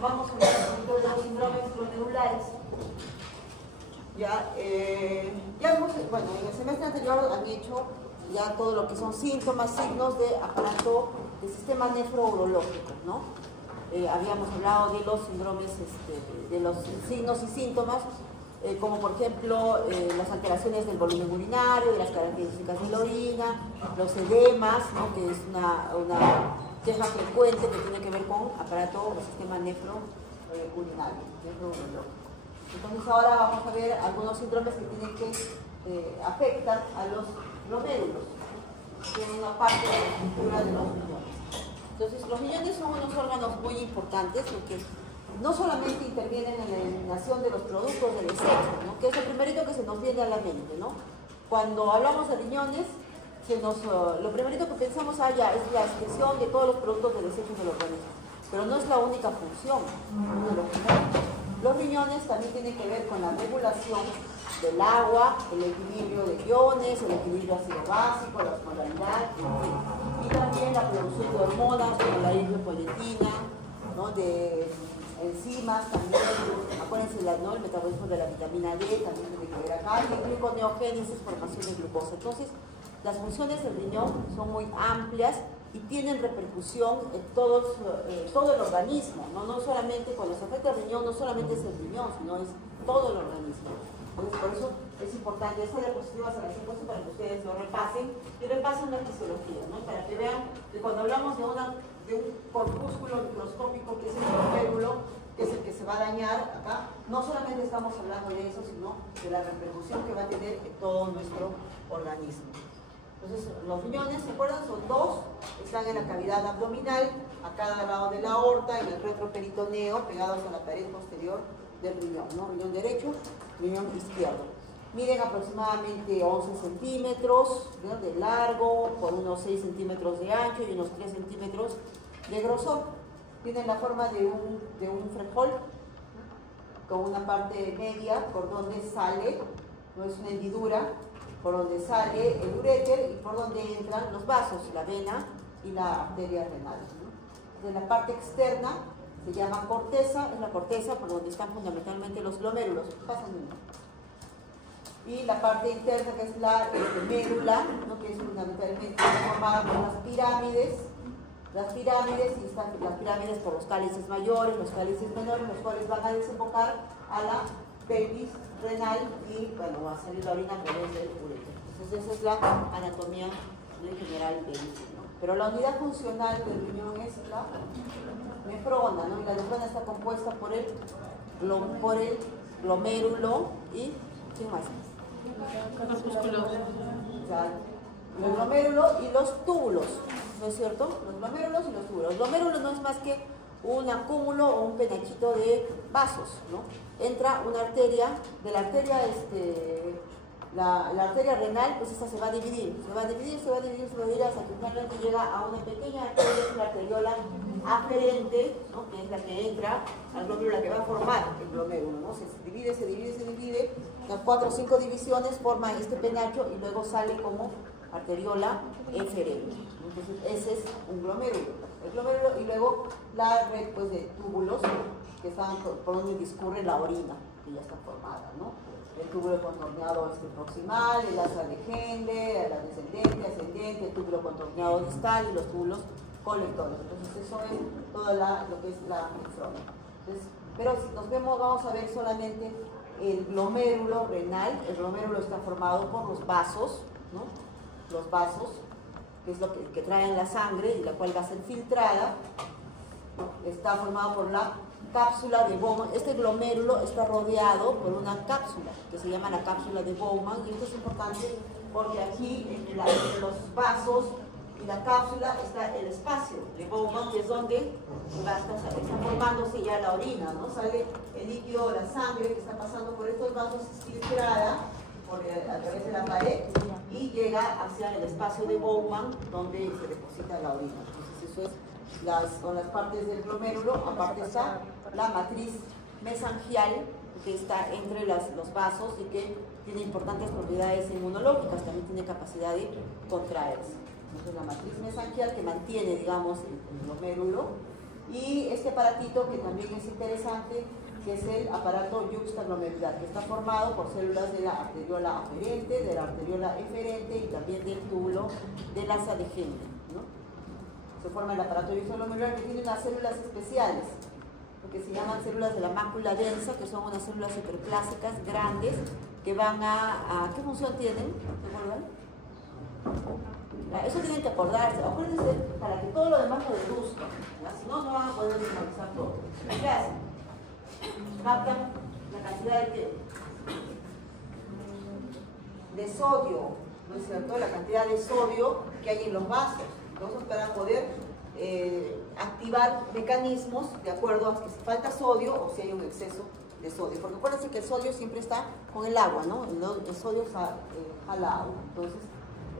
vamos a hablar un poquito de los síndromes glomerulares. Ya hemos, bueno, en el semestre anterior han hecho ya todo lo que son síntomas, signos de aparato del sistema nefrourológico, ¿no? Habíamos hablado de los síndromes, de los signos y síntomas, como por ejemplo las alteraciones del volumen urinario, de las características de la orina, los edemas, ¿no? Que es una queja frecuente que tiene que ver con aparato o sistema nefrourinario, nefrourológico. Entonces ahora vamos a ver algunos síndromes que tienen que afectan a los glomérulos, que es una parte de la estructura de los riñones. Entonces los riñones son unos órganos muy importantes porque no solamente intervienen en la eliminación de los productos del desecho, ¿no? Que es lo primerito que se nos viene a la mente, ¿no? Cuando hablamos de riñones, lo primerito que pensamos allá es la excreción de todos los productos de desecho del organismo, pero no es la única función, uno de los primeros. Los riñones también tienen que ver con la regulación del agua, el equilibrio de iones, el equilibrio ácido-básico, la osmolaridad, y también la producción de hormonas como la eritropoyetina, ¿no? De enzimas también, acuérdense, ¿no? El metabolismo de la vitamina D también tiene que ver acá, y el gluconeogénesis, formación de glucosa. Entonces, las funciones del riñón son muy amplias y tienen repercusión en todo el organismo, ¿no? No solamente cuando se afecta el riñón, no solamente es el riñón, sino es todo el organismo. Entonces, por eso es importante esta diapositiva, se las he puesto para que ustedes lo repasen y repasen la fisiología, ¿no? Para que vean que cuando hablamos de un corpúsculo microscópico que es el glomérulo, que es el que se va a dañar acá, no solamente estamos hablando de eso, sino de la repercusión que va a tener en todo nuestro organismo. Entonces, los riñones, ¿se acuerdan? Son dos, están en la cavidad abdominal, a cada lado de la aorta, en el retroperitoneo, pegados a la pared posterior del riñón, ¿no? Riñón derecho, riñón izquierdo. Miden aproximadamente 11 centímetros, ¿no? De largo, por unos 6 centímetros de ancho y unos 3 centímetros de grosor. Tienen la forma de un frijol, con una parte media por donde sale, no es una hendidura, por donde sale el uréter y por donde entran los vasos, la vena y la arteria renal, ¿no? De la parte externa se llama corteza, es la corteza por donde están fundamentalmente los glomérulos, y la parte interna que es la médula, ¿no? Que es fundamentalmente formada por las pirámides y están las pirámides por los cálices mayores, los cálices menores, los cuales van a desembocar a la pelvis renal y bueno, va a salir la orina a través del uréter. Entonces esa es la anatomía en general del riñón, ¿no? Pero la unidad funcional del riñón es la nefrona, ¿no? Y la nefrona está compuesta por el glomérulo y ¿quién más? El glomérulo y los túbulos, ¿no es cierto? Los glomérulos y los túbulos. Los glomérulos no es más que un acúmulo o un penachito de vasos, ¿no? Entra una arteria, de la arteria, la arteria renal, pues esta se va a dividir hasta que finalmente llega a una pequeña arteria, que es la arteriola aferente, ¿no? Que es la que entra al glómerulo, la que va a formar el glomérulo, ¿no? Se divide, las 4 o 5 divisiones forma este penacho y luego sale como arteriola eferente. Entonces ese es un glomérulo. El glomérulo y luego la red, pues, de túbulos que están por donde discurre la orina, que ya está formada, ¿no? El túbulo contorneado proximal, el asa de Henle, la descendente, ascendente, el túbulo contorneado distal y los túbulos colectores. Entonces eso es todo lo que es la nefrona. Pero si nos vemos, vamos a ver solamente el glomérulo renal. El glomérulo está formado por los vasos, ¿no? Los vasos, que es lo que traen la sangre y la cual va a ser filtrada, ¿no? Está formado por la cápsula de Bowman. Este glomérulo está rodeado por una cápsula que se llama la cápsula de Bowman, y esto es importante porque aquí entre los vasos y la cápsula está el espacio de Bowman, que es donde está formándose ya la orina, ¿no? Sale el líquido, la sangre que está pasando por estos vasos, es filtrada a través de la pared y llega hacia el espacio de Bowman, donde se deposita la orina. Entonces eso es son las partes del glomérulo. Aparte está la matriz mesangial, que está entre los vasos y que tiene importantes propiedades inmunológicas, también tiene capacidad de contraerse. Entonces la matriz mesangial que mantiene, digamos, el glomérulo, y este aparatito que también es interesante, que es el aparato yuxtaglomerular, que está formado por células de la arteriola aferente, de la arteriola eferente y también del túbulo de Lassa de Henle, ¿no? Se forma el aparato yuxtaglomerular, que tiene unas células especiales, que se llaman células de la mácula densa, que son unas células hiperplásicas grandes que van a ¿qué función tienen? ¿Se acuerdan? Eso tienen que acordarse. Acuérdense para que todo lo demás lo deduzcan, ¿ya? Si no, no van a poder visualizar todo. ¿Qué hacen? Captan la cantidad de sodio, ¿no es cierto? La cantidad de sodio que hay en los vasos. Entonces, para poder activar mecanismos de acuerdo a que si falta sodio o si hay un exceso de sodio. Porque acuérdense que el sodio siempre está con el agua, ¿no? El sodio jala agua. Entonces,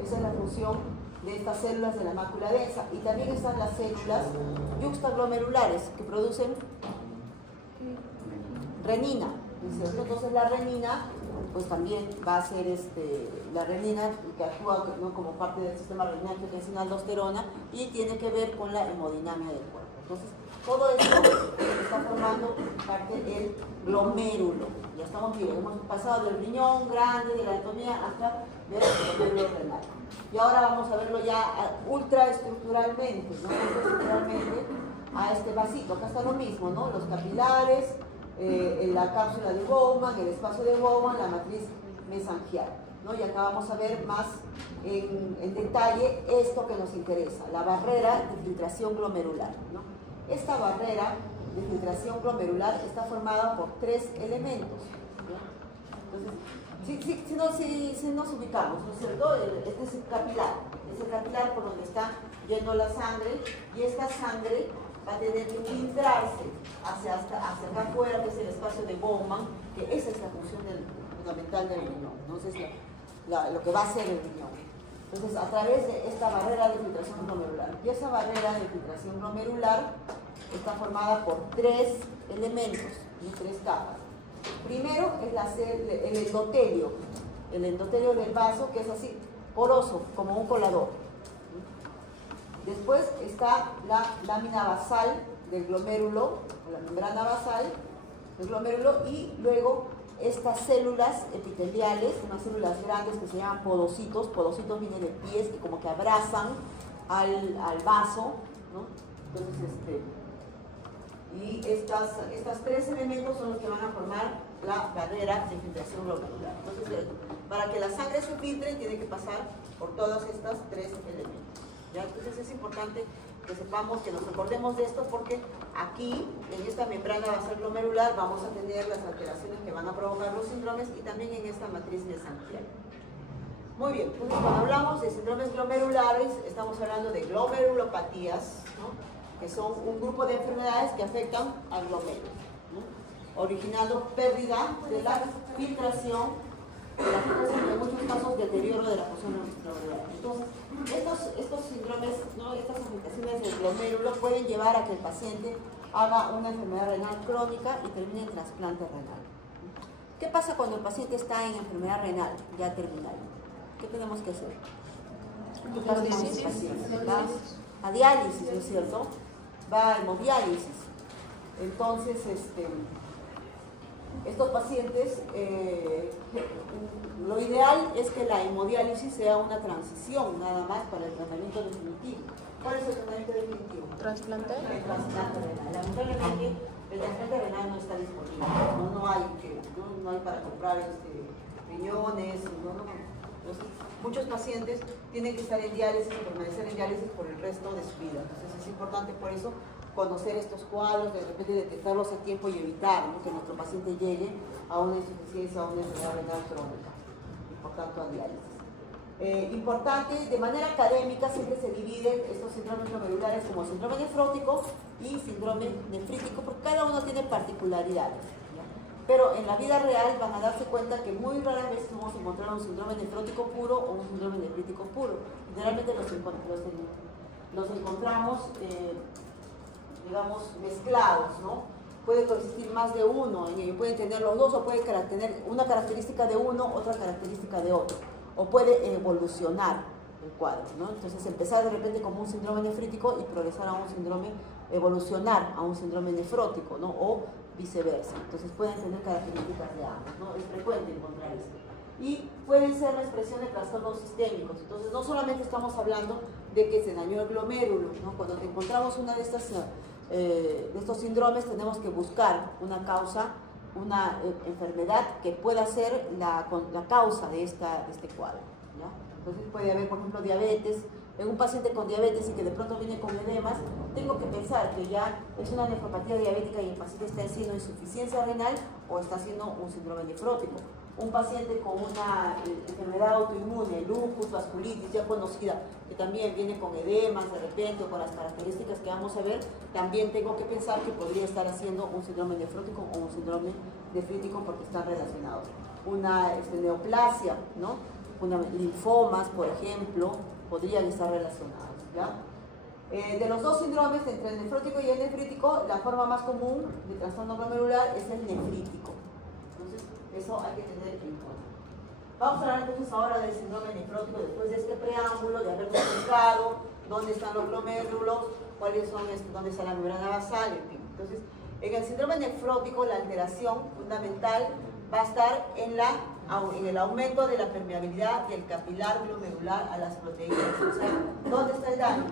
esa es la función de estas células de la mácula densa. Y también están las células yuxtaglomerulares que producen renina, ¿no es cierto? Entonces la renina, pues también va a ser la renina que actúa, ¿no?, como parte del sistema renina angiotensina aldosterona y tiene que ver con la hemodinamia del cuerpo. Entonces, todo esto está formando parte del glomérulo. Ya estamos bien, hemos pasado del riñón grande, de la anatomía, hasta ver el glomérulo renal. Y ahora vamos a verlo ya ultraestructuralmente, ¿no? Ultraestructuralmente a este vasito. Acá está lo mismo, ¿no? Los capilares, la cápsula de Bowman, el espacio de Bowman, la matriz mesangial, ¿no? Y acá vamos a ver más en detalle esto que nos interesa, la barrera de filtración glomerular, ¿no? Esta barrera de filtración glomerular está formada por 3 elementos, ¿no? Entonces, si nos ubicamos, ¿no es cierto? Este es el capilar por donde está yendo la sangre, y esta sangre va a tener que filtrarse hacia acá afuera, que es el espacio de Bowman, que esa es la función fundamental del riñón, ¿no? Entonces, lo que va a hacer el riñón. Entonces, a través de esta barrera de filtración glomerular, y esa barrera de filtración glomerular está formada por 3 elementos, y 3 capas. Primero es el endotelio del vaso, que es así, poroso, como un colador. Después está la lámina basal del glomérulo, la membrana basal del glomérulo, y luego estas células epiteliales, unas células grandes que se llaman podocitos. Podocitos vienen de pies que como que abrazan al vaso, ¿no? Entonces, y estas 3 elementos son los que van a formar la barrera de filtración glomerular. Entonces, para que la sangre se filtre, tiene que pasar por todos estos 3 elementos, ¿ya? Entonces es importante que sepamos, que nos acordemos de esto, porque aquí, en esta membrana basal glomerular, vamos a tener las alteraciones que van a provocar los síndromes, y también en esta matriz mesangial. Muy bien, entonces cuando hablamos de síndromes glomerulares, estamos hablando de glomerulopatías, ¿no?, que son un grupo de enfermedades que afectan al glomérulo, ¿no?, originando pérdida de la filtración, en muchos casos deterioro de la función glomerular. Entonces, estos síndromes, ¿no?, estas afectaciones del glomérulo pueden llevar a que el paciente haga una enfermedad renal crónica y termine en trasplante renal. ¿Qué pasa cuando el paciente está en enfermedad renal ya terminal? ¿Qué tenemos que hacer? ¿Qué pasa con ese paciente? Va a diálisis, ¿no es cierto? Va a hemodiálisis. Entonces, estos pacientes, lo ideal es que la hemodiálisis sea una transición nada más para el tratamiento definitivo. ¿Cuál es el tratamiento definitivo? ¿Trasplante? El trasplante renal. Lamentablemente, el trasplante renal no está disponible. No hay para comprar riñones. Entonces, muchos pacientes tienen que estar en diálisis o permanecer en diálisis por el resto de su vida. Entonces, es importante por eso conocer estos cuadros, de repente detectarlos a tiempo y evitar, ¿no?, que nuestro paciente llegue a una insuficiencia, a una enfermedad renal crónica, y por tanto a diálisis. Importante, de manera académica siempre se dividen estos síndromes glomerulares como síndrome nefrótico y síndrome nefrítico, porque cada uno tiene particularidades, ¿ya? Pero en la vida real van a darse cuenta que muy raras veces vamos a encontrar un síndrome nefrótico puro o un síndrome nefrítico puro. Generalmente los encontramos digamos, mezclados, ¿no? Puede coexistir más de uno en ello, pueden tener los dos, o puede tener una característica de uno, otra característica de otro, o puede evolucionar el cuadro, ¿no? Entonces empezar de repente como un síndrome nefrítico y progresar a un síndrome evolucionar a un síndrome nefrótico, ¿no? O viceversa. Entonces pueden tener características de ambos, ¿no? Es frecuente encontrar esto. Y pueden ser la expresión de trastornos sistémicos. Entonces no solamente estamos hablando de que se dañó el glomérulo, ¿no? Cuando encontramos una de estos síndromes tenemos que buscar una causa, una enfermedad que pueda ser la causa de este cuadro, ¿ya? Entonces puede haber, por ejemplo, diabetes. En un paciente con diabetes y que de pronto viene con edemas, tengo que pensar que ya es una nefropatía diabética y el paciente está haciendo insuficiencia renal o está haciendo un síndrome nefrótico. Un paciente con una enfermedad autoinmune, lupus, vasculitis ya conocida, que también viene con edemas de repente o con las características que vamos a ver, también tengo que pensar que podría estar haciendo un síndrome nefrótico o un síndrome nefrítico porque están relacionados. Una neoplasia, ¿no? Linfomas, por ejemplo, podrían estar relacionados, ¿ya? De los dos síndromes, entre el nefrótico y el nefrítico, la forma más común de trastorno glomerular es el nefrítico. Entonces, eso hay que tener en cuenta. Vamos a hablar entonces ahora del síndrome nefrótico después de este preámbulo, de habernos explicado dónde están los glomérulos, dónde está la membrana basal, en fin. Entonces, en el síndrome nefrótico, la alteración fundamental va a estar en el aumento de la permeabilidad del capilar glomerular a las proteínas. O sea, ¿dónde está el daño?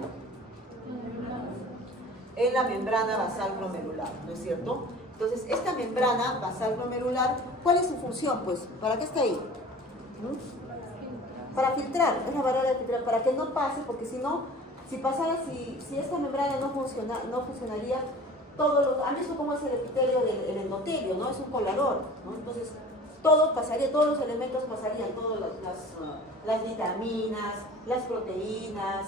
En la membrana basal glomerular, ¿no es cierto? Entonces, esta membrana basal glomerular, ¿cuál es su función? Pues, ¿para qué está ahí? Para filtrar, es la barrera de filtrar, para que no pase, porque si no, si esta membrana no funcionaría, a mismo como es el epitelio del endotelio, ¿no? Es un colador, ¿no? Entonces, todo pasaría, todos los elementos pasarían, todas las vitaminas, las proteínas,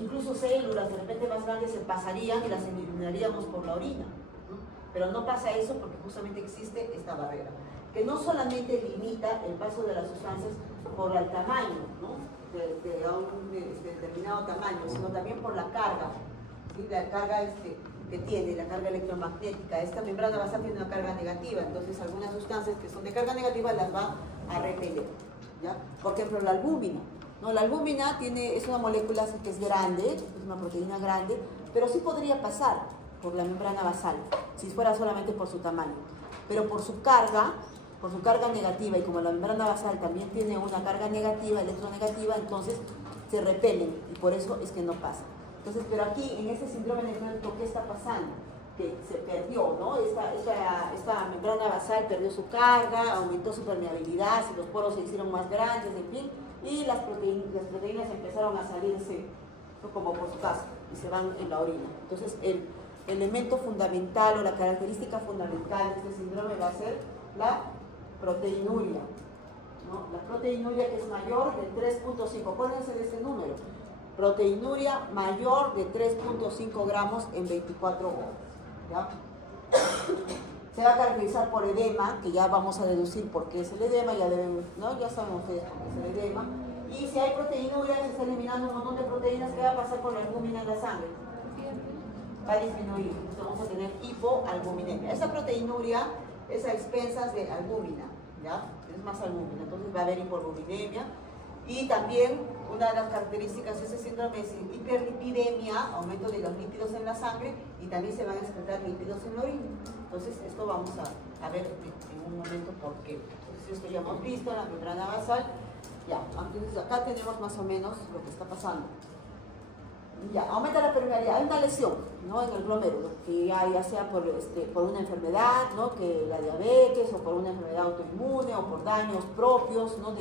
incluso células de repente más grandes se pasarían y las eliminaríamos por la orina, ¿no? Pero no pasa eso porque justamente existe esta barrera, que no solamente limita el paso de las sustancias por el tamaño, ¿no? de un determinado tamaño, sino también por la carga, ¿sí? La carga que tiene, la carga electromagnética. Esta membrana basal tiene una carga negativa, entonces algunas sustancias que son de carga negativa las va a repeler, ¿ya? Por ejemplo, la albúmina, ¿no? La albúmina es una molécula que es grande, es una proteína grande, pero sí podría pasar por la membrana basal, si fuera solamente por su tamaño, pero por su carga negativa, y como la membrana basal también tiene una carga negativa, electronegativa, entonces se repelen y por eso es que no pasa. Entonces, pero aquí, en este síndrome nefrótico, ¿qué está pasando? Que se perdió, ¿no? Esta membrana basal perdió su carga, aumentó su permeabilidad, los poros se hicieron más grandes, en fin, y las proteínas empezaron a salirse, ¿no? Como por su casa, y se van en la orina. Entonces, el elemento fundamental o la característica fundamental de este síndrome va a ser la proteinuria, ¿no? La proteinuria que es mayor de 3.5, acuérdense de este número. Proteinuria mayor de 3.5 gramos en 24 horas, ¿ya? Se va a caracterizar por edema, que ya vamos a deducir por qué es el edema, ¿no? Ya saben ustedes por qué es el edema. Y si hay proteinuria, se está eliminando un montón de proteínas, ¿qué va a pasar con la albúmina en la sangre? Va a disminuir, entonces vamos a tener hipoalbuminemia. Esa proteinuria es a expensas de albúmina, ¿ya? Es más albúmina, entonces va a haber hipoalbuminemia. Y también una de las características de ese síndrome es hiperlipidemia, aumento de los lípidos en la sangre, y también se van a excretar lípidos en la orina. Entonces esto vamos a ver en un momento por qué. Entonces esto ya hemos visto, la membrana basal. Ya, entonces acá tenemos más o menos lo que está pasando. Ya, aumenta la permeabilidad. Hay una lesión, ¿no? En el glomérulo, que ya sea por una enfermedad, ¿no? Que la diabetes, o por una enfermedad autoinmune, o por daños propios, ¿no?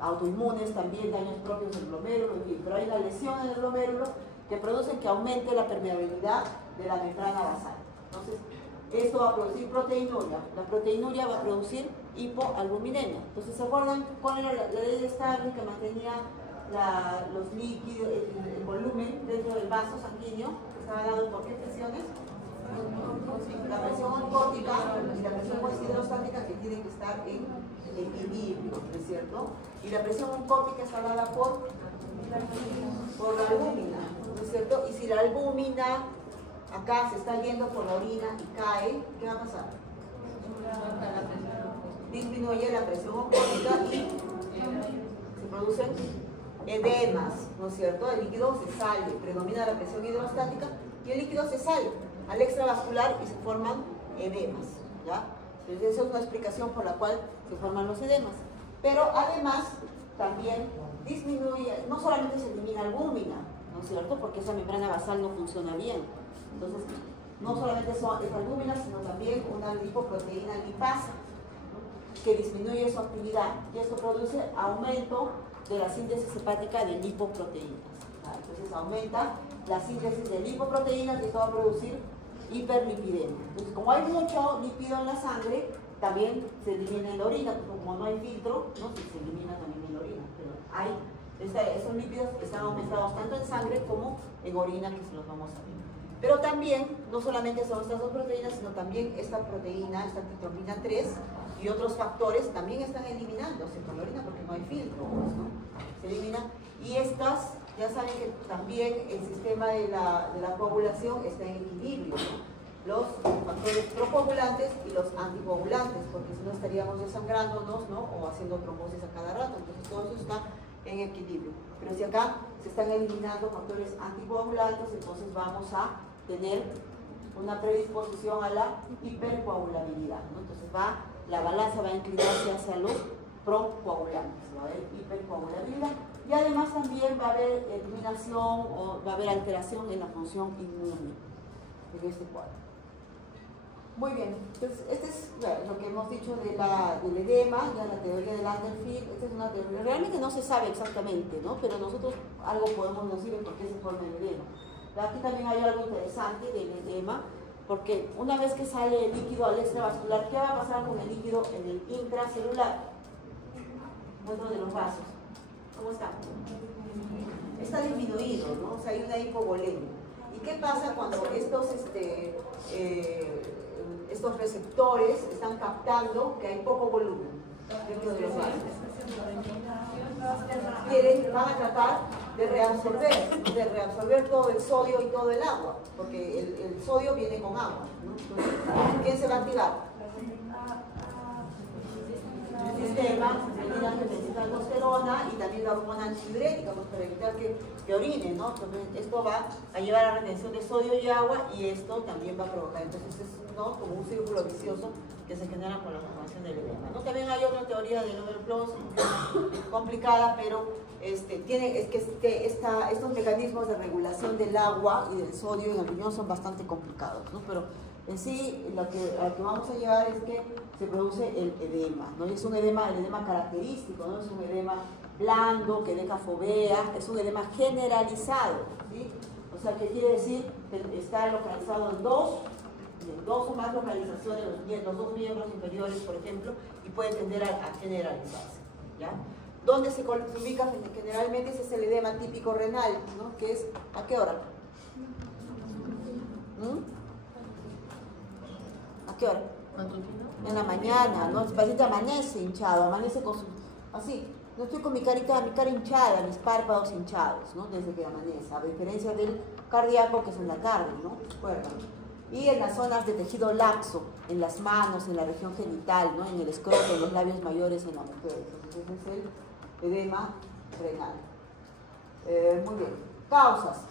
Autoinmunes también, daños propios del glomérulo, en fin, pero hay una lesión en el glomérulo que produce que aumente la permeabilidad de la membrana basal. Entonces, esto va a producir proteinuria. La proteinuria va a producir hipoalbuminemia. Entonces, ¿se acuerdan cuál era la ley de Starling que mantenía los líquidos, el volumen dentro del vaso sanguíneo? Estaba dado por qué presiones. La presión osmótica y la presión hidrostática, que tienen que estar en equilibrio, ¿no es cierto? Y la presión oncótica está dada por la albúmina, ¿no es cierto? Y si la albúmina acá se está yendo por la orina y cae, ¿qué va a pasar? Disminuye la presión oncótica y se producen edemas, ¿no es cierto? El líquido se sale, predomina la presión hidrostática y el líquido se sale al extravascular y se forman edemas, ¿ya? Entonces esa es una explicación por la cual se forman los edemas. Pero además también disminuye, no solamente se elimina albúmina, ¿no es cierto? Porque esa membrana basal no funciona bien. Entonces, no solamente es albúmina, sino también una lipoproteína lipasa, ¿no? Que disminuye su actividad y esto produce aumento de la síntesis hepática de lipoproteínas. ¿Vale? Entonces aumenta la síntesis de lipoproteínas y esto va a producir hiperlipidemia. Entonces, como hay mucho lípido en la sangre, también se elimina en la orina, porque como no hay filtro, ¿no? Se elimina también en la orina. Pero hay esos lípidos que están aumentados tanto en sangre como en orina, que se los vamos a ver. Pero también, no solamente son estas dos proteínas, sino también esta proteína, esta titromina 3 y otros factores también están eliminándose con la orina porque no hay filtro, ¿no? Se elimina. Y estas, ya saben que también el sistema de la coagulación está en equilibrio, ¿no? Los factores procoagulantes y los anticoagulantes, porque si no estaríamos desangrándonos, ¿no? O haciendo trombosis a cada rato. Entonces todo eso está en equilibrio. Pero si acá se están eliminando factores anticoagulantes, entonces vamos a tener una predisposición a la hipercoagulabilidad, ¿no? Entonces la balanza va a inclinarse hacia los procoagulantes, va a haber hipercoagulabilidad y además también va a haber eliminación o va a haber alteración en la función inmune en este cuadro. Muy bien, entonces este es lo que hemos dicho del edema, ya la teoría del Landerfield. Esta es una teoría, realmente no se sabe exactamente, ¿no? Pero nosotros algo podemos decir en por qué se forma el edema. Aquí también hay algo interesante del edema, porque una vez que sale el líquido al extravascular, ¿qué va a pasar con el líquido en el intracelular? Dentro de los vasos. ¿Cómo está? Está disminuido, ¿no? O sea, hay una hipovolemia. ¿Y qué pasa cuando estos receptores están captando que hay poco volumen dentro de los vasos? Van a tratar de reabsorber todo el sodio y todo el agua, porque el sodio viene con agua, ¿no? Entonces, ¿quién se va a activar? El sistema que necesita aldosterona y también la hormona antidiurética, pues para evitar que orine, ¿no? Entonces, esto va a llevar a retención de sodio y agua y esto también va a provocar, entonces es, ¿no? Como un círculo vicioso que se genera con la formación del edema, ¿no? También hay otra teoría del overflow complicada, pero estos mecanismos de regulación del agua y del sodio en el riñón son bastante complicados, ¿no? Pero en sí a lo que vamos a llegar es que se produce el edema, ¿no? Y es el edema característico, ¿no? Es un edema blando que deja fovea, es un edema generalizado, ¿sí? O sea, ¿qué quiere decir? Que está localizado en dos o más localizaciones, los dos miembros inferiores, por ejemplo, y puede tender a generalizarse, ¿ya? ¿Dónde se ubica generalmente? Ese es el edema típico renal, ¿no? Que es, ¿a qué hora? ¿A qué hora? En la mañana, ¿no? El paciente amanece hinchado, amanece con su... así, no estoy con mi cara hinchada, mis párpados hinchados, ¿no? Desde que amanece, a diferencia del cardíaco que es en la tarde, ¿no? Recuerdan. Y en las zonas de tejido laxo, en las manos, en la región genital, ¿no? En el escroto, en los labios mayores en la mujer. Entonces ese es el edema renal. Muy bien. Causas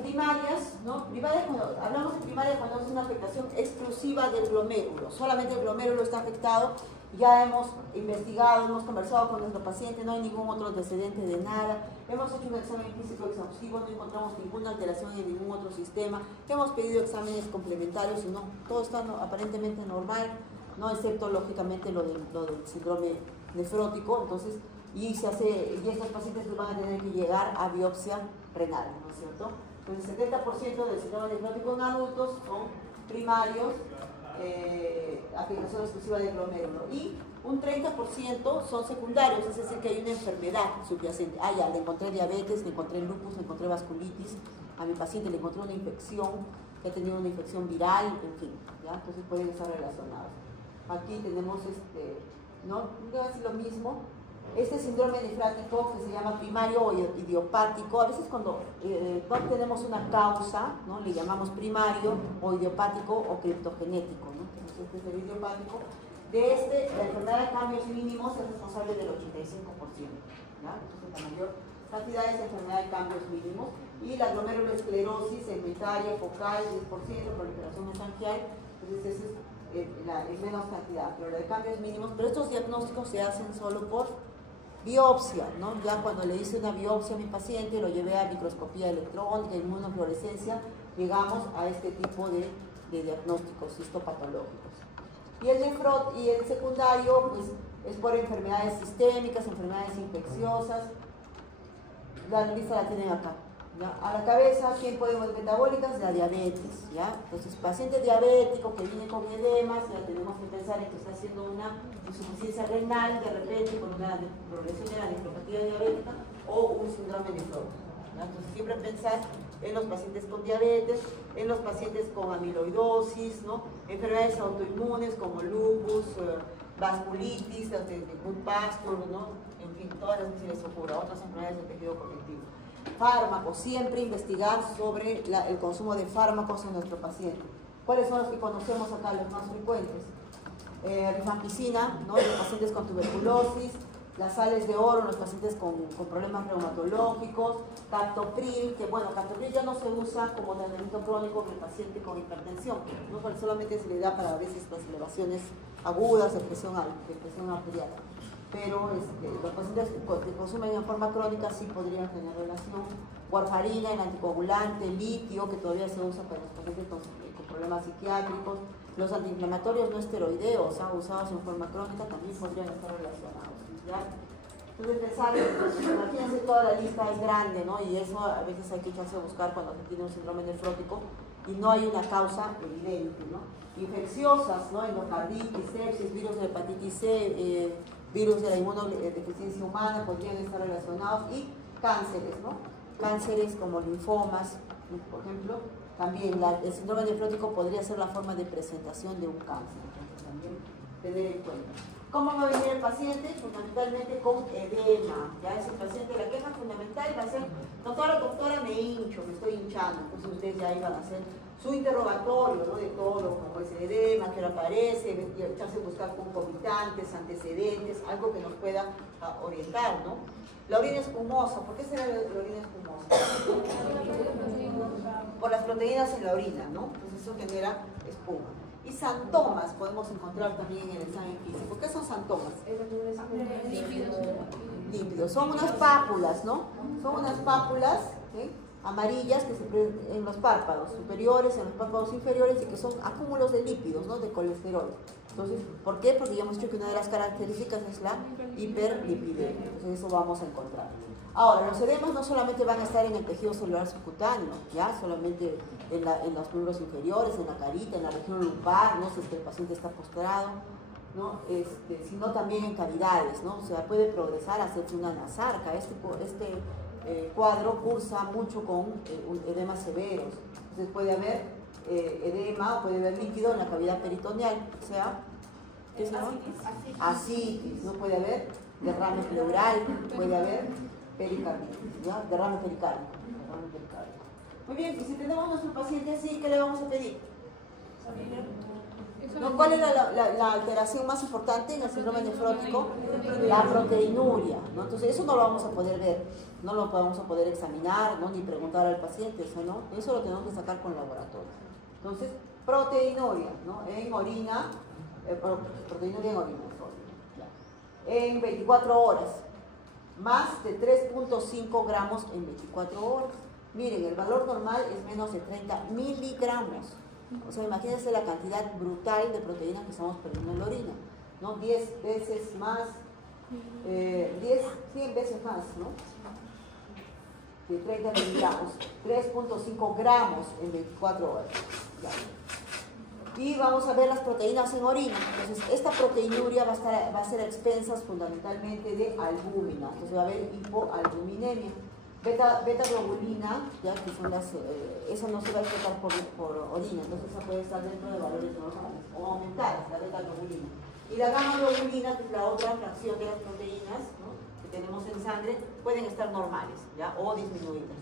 primarias, ¿no? Hablamos de primaria cuando es una afectación exclusiva del glomérulo. Solamente el glomérulo está afectado. Ya hemos investigado, hemos conversado con nuestro paciente, no hay ningún otro antecedente de nada. Hemos hecho un examen físico exhaustivo, no encontramos ninguna alteración en ningún otro sistema. Hemos pedido exámenes complementarios y no, todo está aparentemente normal, no excepto lógicamente lo del síndrome nefrótico. Entonces, y estos pacientes van a tener que llegar a biopsia renal, ¿no es cierto? Entonces, el 70% del síndrome nefrótico en adultos son primarios, afectación exclusiva del glomérulo, y un 30% son secundarios, es decir, que hay una enfermedad subyacente. Ya, le encontré diabetes, le encontré lupus, le encontré vasculitis, a mi paciente le encontré una infección, que ha tenido una infección viral, en fin, ¿ya? Entonces pueden estar relacionados. Aquí tenemos, no debe ser lo mismo. Este síndrome nefrático que se llama primario o idiopático, a veces cuando no tenemos una causa, ¿no? Le llamamos primario o idiopático o criptogenético, ¿no? Entonces, este es el idiopático. la enfermedad de cambios mínimos es responsable del 85%. ¿Ya? Entonces, la mayor cantidad es enfermedad de cambios mínimos. Y la glomerulosclerosis segmentaria, focal, 10%, proliferación mesangial, entonces esa es menos cantidad, pero la de cambios mínimos. Pero estos diagnósticos se hacen solo por biopsia, ¿no? Ya cuando le hice una biopsia a mi paciente, lo llevé a microscopía electrónica, inmunofluorescencia, llegamos a este tipo de diagnósticos histopatológicos. Y el secundario pues, es por enfermedades sistémicas, enfermedades infecciosas. La lista la tienen acá. ¿Ya? A la cabeza, ¿quién puede ver metabólicas? La diabetes. ¿Ya? Entonces, paciente diabético que viene con edemas, ya tenemos que pensar en que está haciendo una insuficiencia renal de repente por una progresión de la nefropatía diabética o un síndrome nefrótico. Entonces, siempre pensar en los pacientes con diabetes, en los pacientes con amiloidosis, ¿no? Enfermedades autoinmunes como lupus, vasculitis, Goodpasture, ¿no? En fin, todas las que se les ocurra, otras enfermedades del tejido conectivo. Fármacos, siempre investigar sobre el consumo de fármacos en nuestro paciente. ¿Cuáles son los que conocemos acá, los más frecuentes? Rifampicina, ¿no? En los pacientes con tuberculosis, las sales de oro en los pacientes con problemas reumatológicos, captopril, que bueno, captopril ya no se usa como tratamiento crónico en el paciente con hipertensión, ¿no? Porque solamente se le da para a veces las elevaciones agudas de presión arterial. Pero los pacientes que consumen en forma crónica sí podrían tener relación. Warfarina, el anticoagulante, litio, que todavía se usa para los pacientes con problemas psiquiátricos. Los antiinflamatorios no esteroideos, usados en forma crónica, también podrían estar relacionados. ¿Ya? Entonces pensar, imagínense, toda la lista es grande, ¿no? Y eso a veces hay que echarse a buscar cuando se tiene un síndrome nefrótico y no hay una causa evidente, ¿no? Infecciosas, ¿no? Endocarditis, sepsis, virus de hepatitis C, virus de la inmunodeficiencia humana podrían estar relacionados, y cánceres, ¿no? Cánceres como linfomas, por ejemplo, también el síndrome nefrótico podría ser la forma de presentación de un cáncer, entonces también tener en cuenta. ¿Cómo va a venir el paciente? Fundamentalmente con edema. Ya es el paciente, la queja fundamental va a ser: doctora, me hincho, me estoy hinchando. Entonces ustedes ya iban a hacer su interrogatorio, ¿no? De todo, como es el edema, qué hora aparece, echarse a buscar concomitantes, antecedentes, algo que nos pueda orientar, ¿no? La orina espumosa, ¿por qué será la orina espumosa? Por las proteínas en la orina, ¿no? Entonces eso genera espuma. Y santomas podemos encontrar también en el examen físico. ¿Qué son santomas? Lípidos. Son unas pápulas, ¿no? Son unas pápulas, ¿sí?, amarillas que se en los párpados superiores, en los párpados inferiores, y que son acúmulos de lípidos, ¿no? De colesterol. Entonces, ¿por qué? Porque ya hemos dicho que una de las características es la hiperlipidemia. Entonces eso vamos a encontrar. Ahora, los edemas no solamente van a estar en el tejido celular subcutáneo, ya solamente en los miembros inferiores, en la carita, en la región lumbar, ¿no? Si es que el paciente está postrado, ¿no? Sino también en cavidades, ¿no? O sea, puede progresar a hacerse una nasarca. Este cuadro cursa mucho con edemas severos. Entonces puede haber edema, puede haber líquido en la cavidad peritoneal, o sea, ¿qué se llama? Ascitis, no puede haber derrame pleural, puede haber pericarditis, ¿ya? Derrame pericárdico. Muy bien, y si tenemos a nuestro paciente así, ¿qué le vamos a pedir? ¿No? ¿Cuál es la alteración más importante en el síndrome nefrótico? La proteinuria, ¿no? Entonces eso no lo vamos a poder ver, no lo vamos a poder examinar, ¿no? Ni preguntar al paciente, eso lo tenemos que sacar con laboratorio. Entonces, proteinuria, ¿no? En orina, proteinuria en orina, en 24 horas, más de 3.5 gramos en 24 horas. Miren, el valor normal es menos de 30 miligramos. O sea, imagínense la cantidad brutal de proteína que estamos perdiendo en la orina, ¿no? 10 veces más, 100 veces más, ¿no? De 30 miligramos, 3.5 gramos en 24 horas. Ya. Y vamos a ver las proteínas en orina. Entonces, esta proteinuria va a ser a expensas fundamentalmente de albúmina. Entonces va a haber hipoalbuminemia. Beta-globulina, ya que son esa no se va a excretar por orina, entonces esa puede estar dentro de valores normales o aumentadas, la beta-globulina. Y la gamma-globulina, que es la otra fracción de las proteínas, ¿no?, que tenemos en sangre, pueden estar normales, ¿ya?, o disminuidas.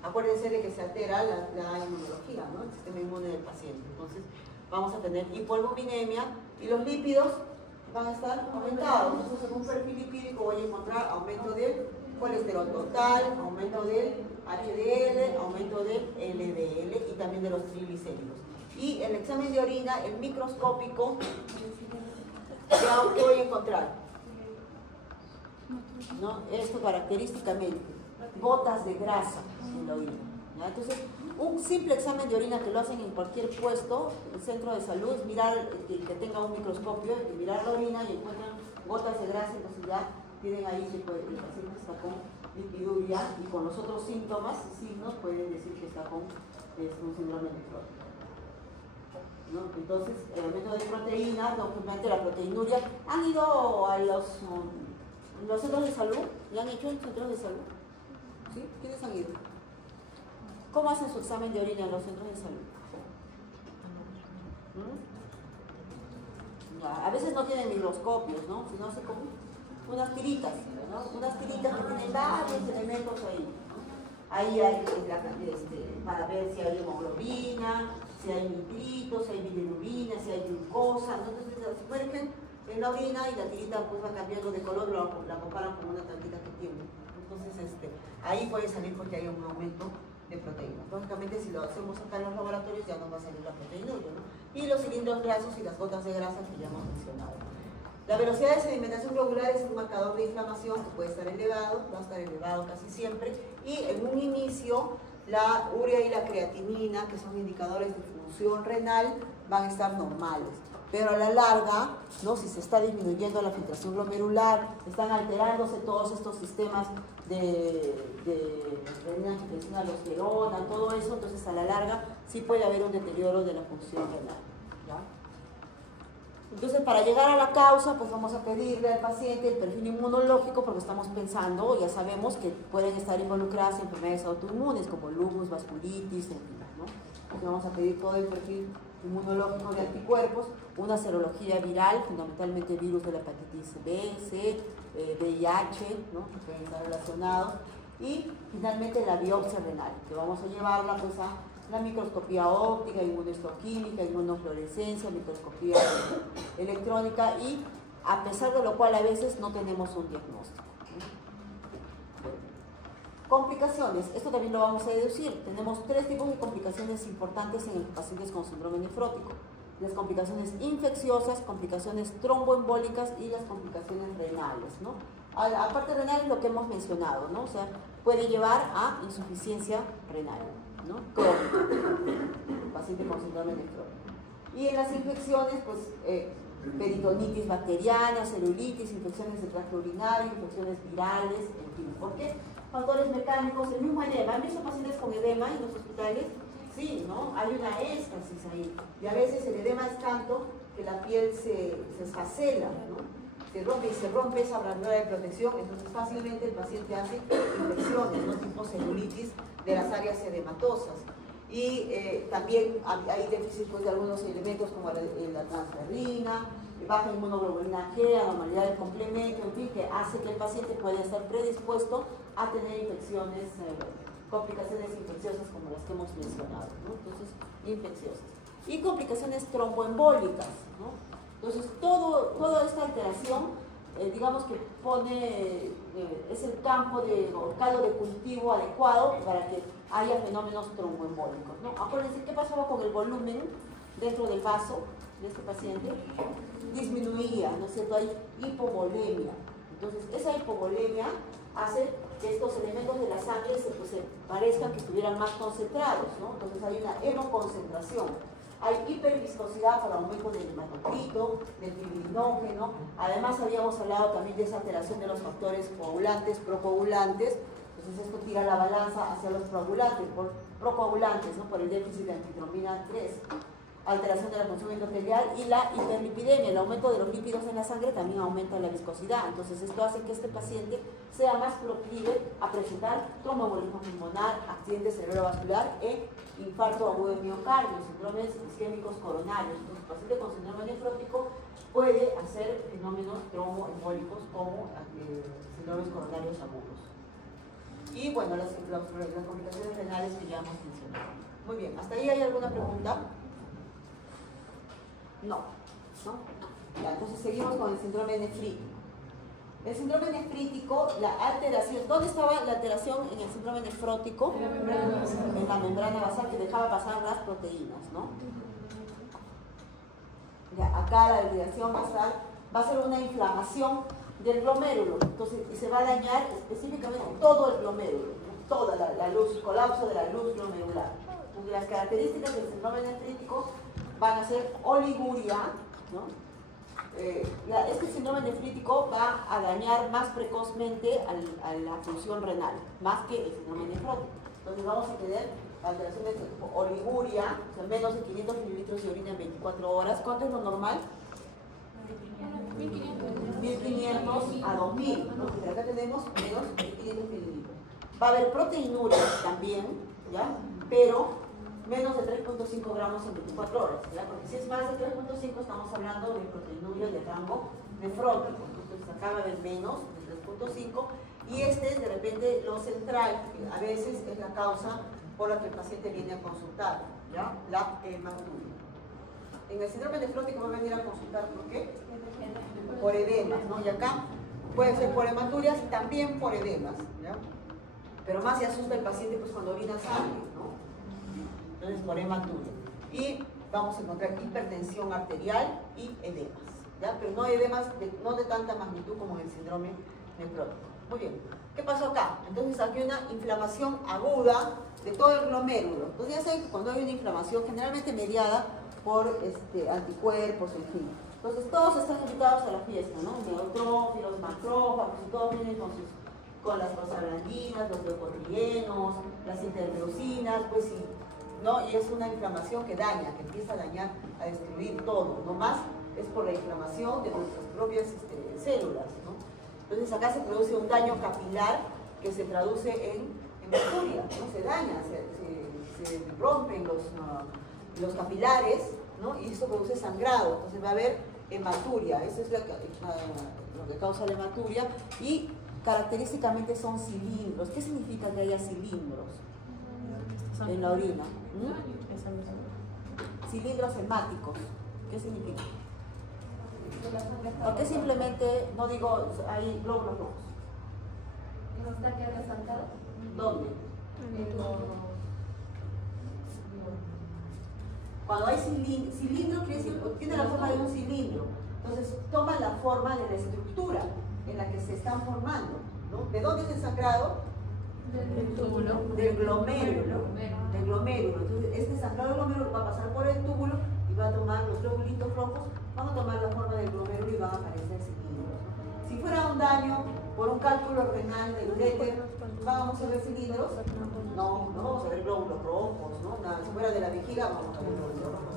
Acuérdense de que se altera la inmunología, ¿no?, el sistema inmune del paciente. Entonces vamos a tener hipoalbuminemia, y los lípidos van a estar aumentados. Entonces, en un perfil lipídico voy a encontrar aumento del colesterol total, aumento del HDL, aumento del LDL y también de los triglicéridos. Y el examen de orina, el microscópico, ¿qué voy a encontrar? ¿No? Esto característicamente, gotas de grasa en la orina. ¿Ya? Entonces, un simple examen de orina que lo hacen en cualquier puesto, el centro de salud, es mirar que tenga un microscopio, y mirar la orina y encuentran gotas de grasa, entonces ya tienen ahí que el paciente está con lipiduria y con los otros síntomas y signos pueden decir que está con un síndrome nefrótico. ¿No? Entonces, el aumento de proteína, documente la proteinuria. ¿Han ido a los centros de salud? ¿Ya han hecho en centros de salud? ¿Sí? ¿Quiénes han ido? ¿Cómo hacen su examen de orina en los centros de salud? Ya, a veces no tienen microscopios, ¿no? Sino así como unas tiritas, ¿no? Unas tiritas que tienen varios elementos ahí, ¿no? Ahí hay para ver si hay hemoglobina, si hay nitritos, si hay bilirrubina, si hay glucosa, ¿no? Entonces la sumergen en la orina y la tirita pues va cambiando de color, la comparan con una tantita que tiene. Entonces ahí puede salir porque hay un aumento de proteína. Lógicamente si lo hacemos acá en los laboratorios ya no va a salir la proteinuria, ¿no? Y los cilindros grasos y las gotas de grasa que ya hemos mencionado. La velocidad de sedimentación globular es un marcador de inflamación que puede estar elevado, va a estar elevado casi siempre, y en un inicio la urea y la creatinina, que son indicadores de función renal, van a estar normales. Pero a la larga, ¿no? Si se está disminuyendo la filtración glomerular, están alterándose todos estos sistemas de renina, angiotensina, aldosterona, todo eso, entonces a la larga sí puede haber un deterioro de la función renal, ¿ya? Entonces, para llegar a la causa, pues vamos a pedirle al paciente el perfil inmunológico, porque estamos pensando, ya sabemos que pueden estar involucradas enfermedades autoinmunes como lupus, vasculitis, en fin, ¿no? Entonces vamos a pedir todo el perfil inmunológico de anticuerpos, una serología viral, fundamentalmente virus de la hepatitis B, C, VIH, ¿no? Que pueden estar relacionados, y finalmente la biopsia renal, que vamos a llevarla pues a la microscopía óptica, inmunohistoquímica, inmunofluorescencia, microscopía electrónica, y a pesar de lo cual a veces no tenemos un diagnóstico. Complicaciones, esto también lo vamos a deducir. Tenemos tres tipos de complicaciones importantes en los pacientes con síndrome nefrótico: las complicaciones infecciosas, complicaciones tromboembólicas y las complicaciones renales, ¿no? Aparte renal es lo que hemos mencionado, ¿no? O sea, puede llevar a insuficiencia renal, ¿no? Crónica, el paciente con síndrome nefrótico. Y en las infecciones, pues, peritonitis bacteriana, celulitis, infecciones de tracto urinario, infecciones virales, en fin. ¿Por qué? Factores mecánicos, el mismo edema. ¿Han visto pacientes con edema en los hospitales? Sí, ¿no? Hay una éstasis ahí. Y a veces el edema es tanto que la piel se esfacela, ¿no? Se rompe esa barrera de protección, entonces fácilmente el paciente hace infecciones, ¿no? Tipo celulitis de las áreas edematosas. Y también hay déficit pues, de algunos elementos como la transferrina, baja inmunoglobulina G, anormalidad del complemento, en fin, que hace que el paciente pueda estar predispuesto a tener infecciones, complicaciones infecciosas como las que hemos mencionado, ¿no? Entonces, infecciosas. Y complicaciones tromboembólicas, ¿no? Entonces, toda esta alteración, digamos que es el campo o caldo de cultivo adecuado para que haya fenómenos tromboembólicos, ¿no? Acuérdense, ¿qué pasaba con el volumen dentro del vaso de este paciente? Disminuía, ¿no es cierto? Hay hipovolemia. Entonces, esa hipovolemia hace que estos elementos de la sangre se parezcan que estuvieran más concentrados, ¿no? Entonces hay una hemoconcentración. Hay hiperviscosidad por aumento del hematocrito, del fibrinógeno. Además, habíamos hablado también de esa alteración de los factores coagulantes, procoagulantes. Entonces, esto tira la balanza hacia los procoagulantes, ¿no? Por el déficit de antitrombina 3. Alteración de la función endotelial y la hiperlipidemia, el aumento de los lípidos en la sangre también aumenta la viscosidad. Entonces esto hace que este paciente sea más proclive a presentar tromboembolismo pulmonar, accidente cerebrovascular e infarto agudo de miocardio, síndromes isquémicos coronarios. Entonces el paciente con síndrome nefrótico puede hacer fenómenos tromboembólicos como síndromes coronarios agudos. Y bueno, las complicaciones renales que ya hemos mencionado. Muy bien, ¿hasta ahí hay alguna pregunta? No, ¿no? Ya, entonces seguimos con el síndrome nefrítico. El síndrome nefrítico, la alteración, ¿dónde estaba la alteración en el síndrome nefrótico? En la membrana basal, que dejaba pasar las proteínas, ¿no? Ya, acá la alteración basal va a ser una inflamación del glomérulo, entonces se va a dañar específicamente todo el glomérulo, ¿no? Toda la luz, colapso de la luz glomerular. Entonces las características del síndrome nefrítico van a ser oliguria, ¿no? Este síndrome nefrítico va a dañar más precozmente a la función renal, más que el síndrome nefrótico. Entonces vamos a tener alteraciones de tipo oliguria, o sea, menos de 500 mililitros de orina en 24 horas. ¿Cuánto es lo normal? 1500 a 2000, ¿no? Porque acá tenemos menos de 500 mililitros. Va a haber proteinuria también, ¿ya? Pero menos de 3.5 gramos en 24 horas, ¿verdad? Porque si es más de 3.5 estamos hablando de proteinuria de rango nefrótico, entonces acá va a haber menos de 3.5 y este es de repente lo central, que a veces es la causa por la que el paciente viene a consultar, ¿ya? La hematuria. En el síndrome nefrótico va a venir a consultar ¿por qué? Por edemas, ¿no? Y acá puede ser por hematurias y también por edemas, ¿ya? Pero más se asusta el paciente pues cuando orina sangre, ¿no? Entonces por hematuria. Y vamos a encontrar hipertensión arterial y edemas, ¿ya? Pero no edemas no de tanta magnitud como en el síndrome nefrótico. Muy bien, ¿qué pasó acá? Entonces aquí hay una inflamación aguda de todo el glomérulo. Entonces ya saben que cuando hay una inflamación generalmente mediada por anticuerpos, en fin. Entonces todos están invitados a la fiesta, ¿no? Neutrófilos, macrófagos, y todos vienen con las prostaglandinas, los leucotrienos, las interleucinas, pues sí, ¿no? Y es una inflamación que daña, que empieza a dañar, a destruir todo, no más es por la inflamación de nuestras propias células, ¿no? Entonces acá se produce un daño capilar que se traduce en hematuria, ¿no? Se daña, se rompen los capilares, ¿no? Y eso produce sangrado, entonces va a haber hematuria, eso es lo que causa la hematuria y característicamente son cilindros. ¿Qué significa que haya cilindros en la orina? Cilindros hemáticos. ¿Qué significa? ¿Por qué simplemente, no digo, hay glóbulos rojos? ¿No está que resaltado? ¿Dónde? Cuando hay cilindro, quiere decir que tiene la forma de un cilindro. Entonces toma la forma de la estructura en la que se están formando, ¿no? ¿De dónde es el sangrado? Del túbulo. Del glomérulo. Del glomérulo. Entonces este sangrado del glomérulo va a pasar por el túbulo y va a tomar los globulitos rojos, van a tomar la forma del glomérulo y van a aparecer cilindros. Si fuera un daño por un cálculo renal del uréter, ¿vamos a ver cilindros? No, no vamos a ver glóbulos rojos, ¿no? Nada, si fuera de la vejiga vamos a ver glóbulos rojos.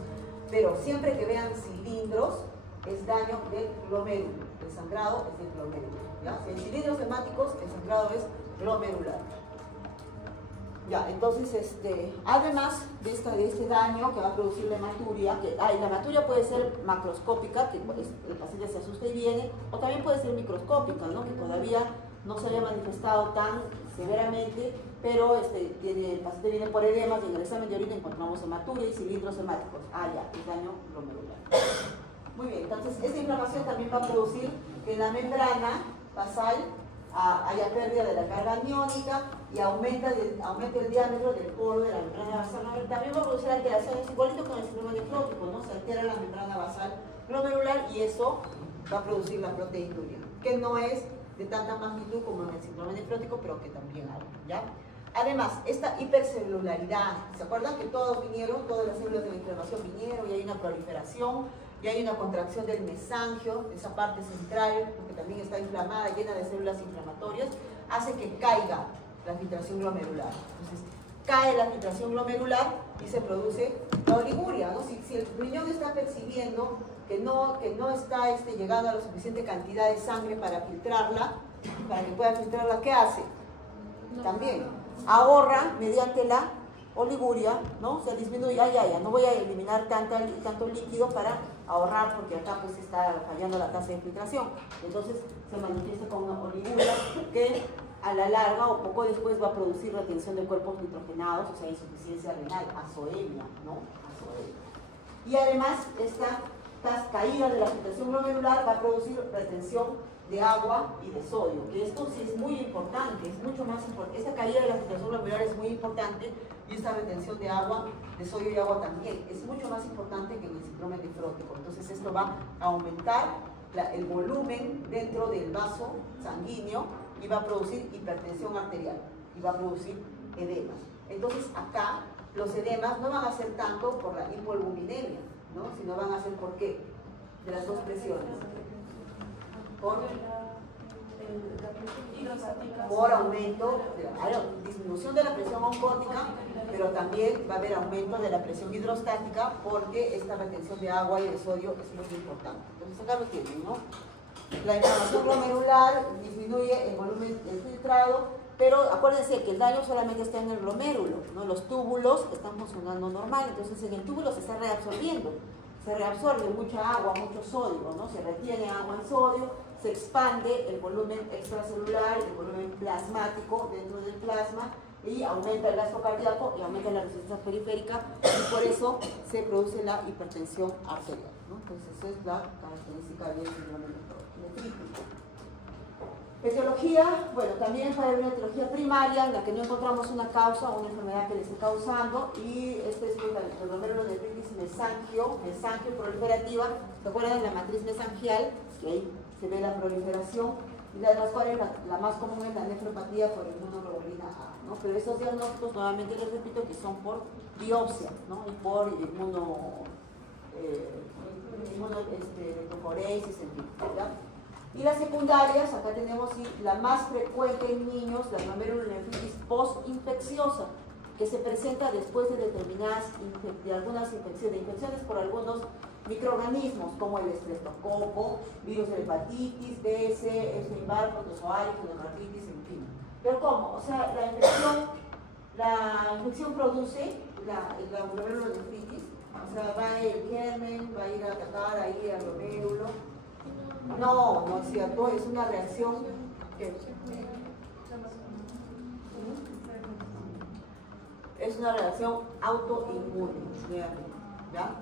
Pero siempre que vean cilindros, es daño del glomérulo. El sangrado es del glomérulo, ¿ya? Si hay cilindros hemáticos, el sangrado es glomerular. Ya, entonces, además de este daño que va a producir la hematuria, la hematuria puede ser macroscópica, que el paciente se asusta y viene, o también puede ser microscópica, ¿no? Que todavía no se haya manifestado tan severamente, pero el paciente viene por edemas y en el examen de orina encontramos hematuria y cilindros hemáticos. Ya, es daño glomerular. Muy bien, entonces esta inflamación también va a producir que en la membrana basal haya pérdida de la carga aniónica y aumente el diámetro del poro de la membrana basal. También va a producir alteraciones, igualito con el síndrome nefrótico, ¿no? Se altera la membrana basal glomerular y eso va a producir la proteinuria, que no es de tanta magnitud como en el síndrome nefrótico, pero que también hay, ¿ya? Además, esta hipercelularidad, ¿se acuerdan que todas las células de la inflamación vinieron y hay una proliferación? Y hay una contracción del mesangio, esa parte central, porque también está inflamada, llena de células inflamatorias, hace que caiga la filtración glomerular. Entonces, cae la filtración glomerular y se produce la oliguria, ¿no? Si el riñón está percibiendo que no está llegando a la suficiente cantidad de sangre para filtrarla, para que pueda filtrarla, ¿qué hace? También ahorra mediante la oliguria, ¿no? Se disminuye, ya, no voy a eliminar tanto líquido para ahorrar, porque acá pues está fallando la tasa de filtración. Entonces se manifiesta con una oliguria que a la larga o poco después va a producir retención de cuerpos nitrogenados, o sea, insuficiencia renal, azoemia, ¿no? Azoemia. Y además esta esta caída de la filtración glomerular va a producir retención de agua y de sodio, que esto sí es muy importante, es mucho más importante. Esta caída de la filtración glomerular es muy importante y esta retención de agua, de sodio y agua también, es mucho más importante que en el síndrome nefrótico. Entonces esto va a aumentar el volumen dentro del vaso sanguíneo y va a producir hipertensión arterial y va a producir edemas. Entonces acá los edemas no van a ser tanto por la hipoalbuminemia, ¿no? Sino van a ser por qué, de las dos presiones. Por aumento, disminución de la presión oncótica, pero también va a haber aumento de la presión hidrostática porque esta retención de agua y de sodio es muy importante. Entonces acá lo tienen, ¿no? La inflamación glomerular disminuye el volumen del filtrado, pero acuérdense que el daño solamente está en el glomérulo, ¿no? Los túbulos están funcionando normal, entonces en el túbulo se está reabsorbiendo. Se reabsorbe mucha agua, mucho sodio, ¿no? Se retiene agua y sodio, se expande el volumen extracelular, el volumen plasmático dentro del plasma y aumenta el gasto cardíaco y aumenta la resistencia periférica y por eso se produce la hipertensión arterial, ¿no? Entonces esa es la característica del síndrome nefrítico. Etiología, bueno, también puede haber una etiología primaria en la que no encontramos una causa o una enfermedad que le esté causando y este es el glomerulonefritis mesangio proliferativa. ¿Se acuerdan de la matriz mesangial? Que ahí se ve la proliferación y de las cuales la más común es la nefropatía por inmunoglobulina A, ¿no? Pero esos diagnósticos, nuevamente les repito, que son por biopsia, ¿no? Y por electroforesis, en fin, ¿verdad? Y las secundarias, acá tenemos la más frecuente en niños, la glomerulonefritis postinfecciosa, que se presenta después de determinadas algunas infecciones por algunos microorganismos como el estreptococo, virus de hepatitis, DS, Epstein-Barr, protozoarios, neuroartritis, en fin. Pero ¿cómo? O sea, la infección produce la glomerulonefritis, o sea, va el germen, va a ir a atacar ahí al glomérulo. No, no es cierto, es una reacción es una reacción autoinmune, ¿ya?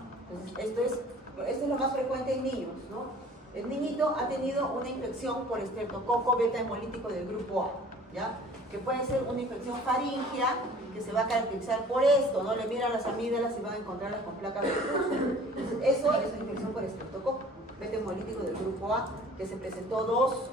Entonces, esto es lo más frecuente en niños, ¿no? El niñito ha tenido una infección por estreptococo beta hemolítico del grupo A, ¿ya? Que puede ser una infección faríngea, que se va a caracterizar por esto, ¿no? Le miran las amígdalas y van a encontrarlas con placas de eso es una infección por estreptococo beta hemolítico del grupo A, que se presentó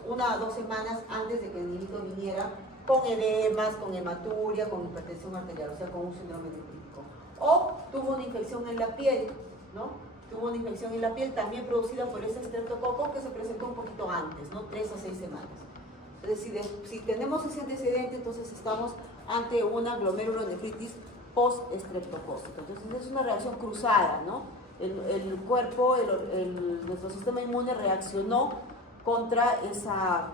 una o dos semanas antes de que el niñito viniera con edemas, con hematuria, con hipertensión arterial, o sea, con un síndrome nefrítico. O tuvo una infección en la piel, ¿no? Tuvo una infección en la piel también producida por ese estreptococo que se presentó un poquito antes, ¿no? 3 a 6 semanas. Entonces, si tenemos ese antecedente, entonces estamos ante una glomerulonefritis post-estreptocócica. Entonces, es una reacción cruzada, ¿no? El cuerpo, nuestro sistema inmune reaccionó contra esa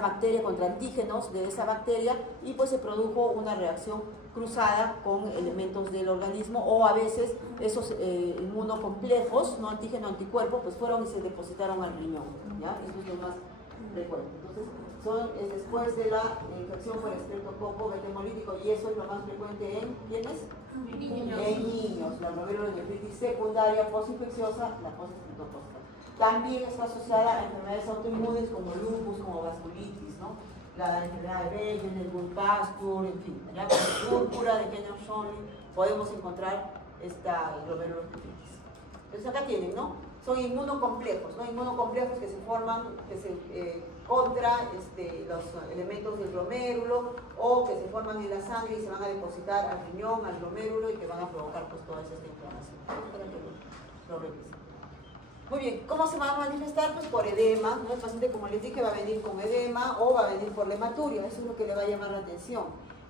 bacteria, contra antígenos de esa bacteria y pues se produjo una reacción cruzada con elementos del organismo o a veces esos inmunocomplejos, no antígeno-anticuerpo, pues fueron y se depositaron al riñón, ¿ya? Eso es lo más frecuente. Entonces, después de la infección por estreptococo beta hemolítico y eso es lo más frecuente en ¿quiénes? Niños. En niños, la glomerulonefritis secundaria postinfecciosa, la postestreptocócica. También está asociada a enfermedades autoinmunes como lupus, como vasculitis, ¿no? La enfermedad de Wegener, Bull-Pastur, en fin, ya con la púrpura de Kenner-Schonling podemos encontrar esta glomerulonefritis. Entonces acá tienen, ¿no? Son inmunocomplejos, ¿no? Inmunocomplejos que se forman contra los elementos del glomérulo o que se forman en la sangre y se van a depositar al riñón, al glomérulo y que van a provocar pues toda esta inflamación. Para que lo revisen. Muy bien, ¿cómo se va a manifestar? Pues por edema, ¿no? El paciente, como les dije, va a venir con edema o va a venir por la hematuria, eso es lo que le va a llamar la atención.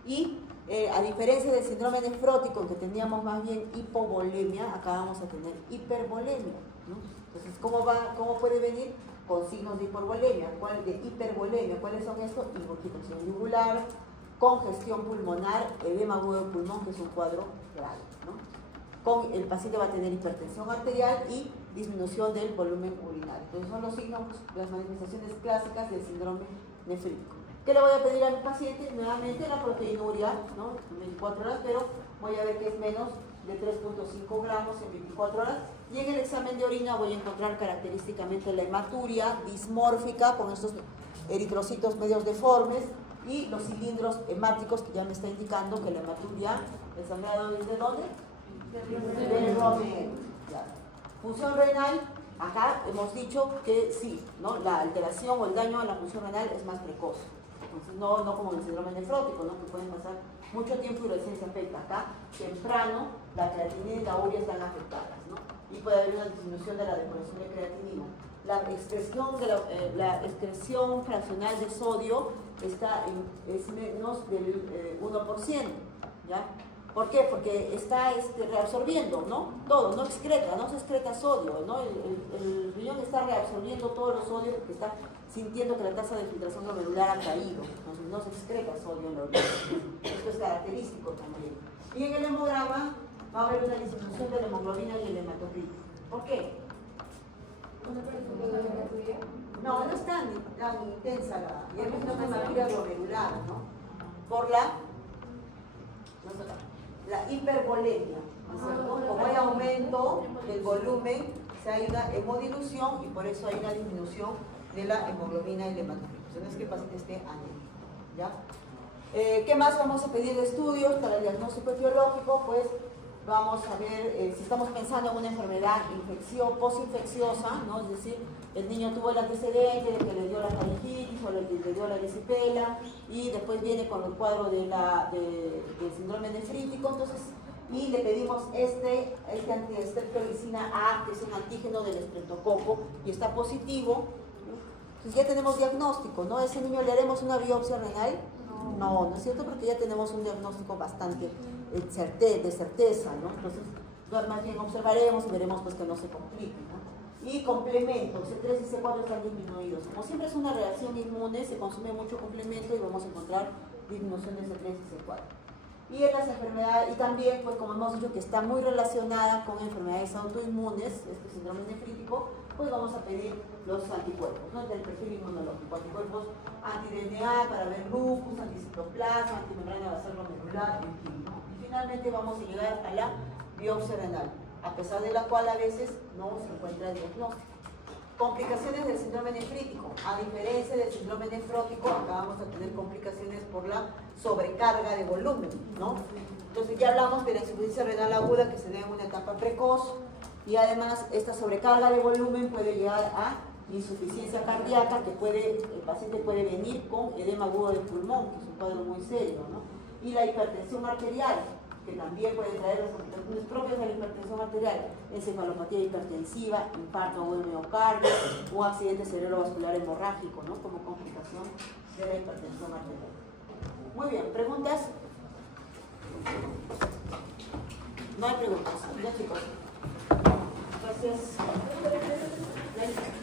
Y a diferencia del síndrome nefrótico, en que teníamos más bien hipovolemia, acá vamos a tener hipervolemia, ¿no? Entonces, ¿cómo puede venir? Con signos de hipervolemia. De hipervolemia, ¿cuáles son estos? Ingurgitación yugular, congestión pulmonar, edema agudo de pulmón, que es un cuadro grave, ¿no? El paciente va a tener hipertensión arterial y disminución del volumen urinario. Entonces son los signos, las manifestaciones clásicas del síndrome nefrítico. ¿Qué le voy a pedir a mi paciente? Nuevamente la proteinuria, ¿no? 24 horas, pero voy a ver que es menos de 3.5 gramos en 24 horas. Y en el examen de orina voy a encontrar característicamente la hematuria dismórfica con estos eritrocitos medios deformes y los cilindros hemáticos que ya me está indicando que la hematuria, el sangrado ¿es de dónde? Del rómero. Función renal, acá hemos dicho que sí, ¿no? La alteración o el daño a la función renal es más precoz. Entonces, no como el síndrome nefrótico, ¿no? Que pueden pasar mucho tiempo y recién se afecta. Acá, temprano, la creatinina y la urea están afectadas, ¿no? Y puede haber una disminución de la depuración de creatinina. La excreción fraccional de sodio es menos del 1%, ¿ya? ¿Por qué? Porque está reabsorbiendo, ¿no? Todo, no excreta, no se excreta sodio, ¿no? El riñón está reabsorbiendo todo el sodio porque está sintiendo que la tasa de filtración glomerular ha caído, entonces no se excreta sodio en la orina. Esto es característico también. Y en el hemograma va a haber una disminución de la hemoglobina y el hematocrito. ¿Por qué? No, no es tan intensa y es una hematuria glomerular, ¿no? Por la hipervolemia, ¿no? Como hay aumento del volumen, hay una hemodilución y por eso hay una disminución de la hemoglobina y el hematocrito. No es que el paciente esté anémico, ¿ya? ¿Qué más vamos a pedir de estudios para el diagnóstico etiológico? Pues vamos a ver si estamos pensando en una enfermedad posinfecciosa, ¿no? Es decir, el niño tuvo el antecedente de que le dio la faringitis o le dio la erisipela y después viene con el cuadro del síndrome nefrítico, entonces, y le pedimos streptolicina A, que es un antígeno del estreptococo y está positivo, entonces ya tenemos diagnóstico, ¿no? ¿A ese niño le haremos una biopsia renal? No, no es cierto, porque ya tenemos un diagnóstico bastante de certeza, ¿no? Entonces, más bien observaremos y veremos pues que no se complique, ¿no? Y complementos, C3 y C4 están disminuidos. Como siempre es una reacción inmune, se consume mucho complemento y vamos a encontrar disminución de C3 y C4. Y en las enfermedades, y también, pues como hemos dicho que está muy relacionada con enfermedades autoinmunes, este síndrome nefrítico, pues vamos a pedir los anticuerpos, ¿no? Del perfil inmunológico, anticuerpos anti-DNA para ver lupus, anticitoplasma, antimembrana basal glomerular, en fin, ¿no? Y finalmente vamos a llegar a la biopsia renal, a pesar de la cual a veces no se encuentra el diagnóstico. Complicaciones del síndrome nefrítico. A diferencia del síndrome nefrótico, acá vamos a tener complicaciones por la sobrecarga de volumen, ¿no? Entonces ya hablamos de la insuficiencia renal aguda que se da en una etapa precoz y además esta sobrecarga de volumen puede llegar a insuficiencia cardíaca que el paciente puede venir con edema agudo del pulmón, que es un cuadro muy serio, ¿no? Y la hipertensión arterial, que también puede traer las complicaciones propias de la hipertensión arterial, encefalopatía hipertensiva, infarto agudo del miocardio, un accidente cerebrovascular hemorrágico, ¿no? Como complicación de la hipertensión arterial. Muy bien, ¿preguntas? No hay preguntas, ya chicos. Gracias.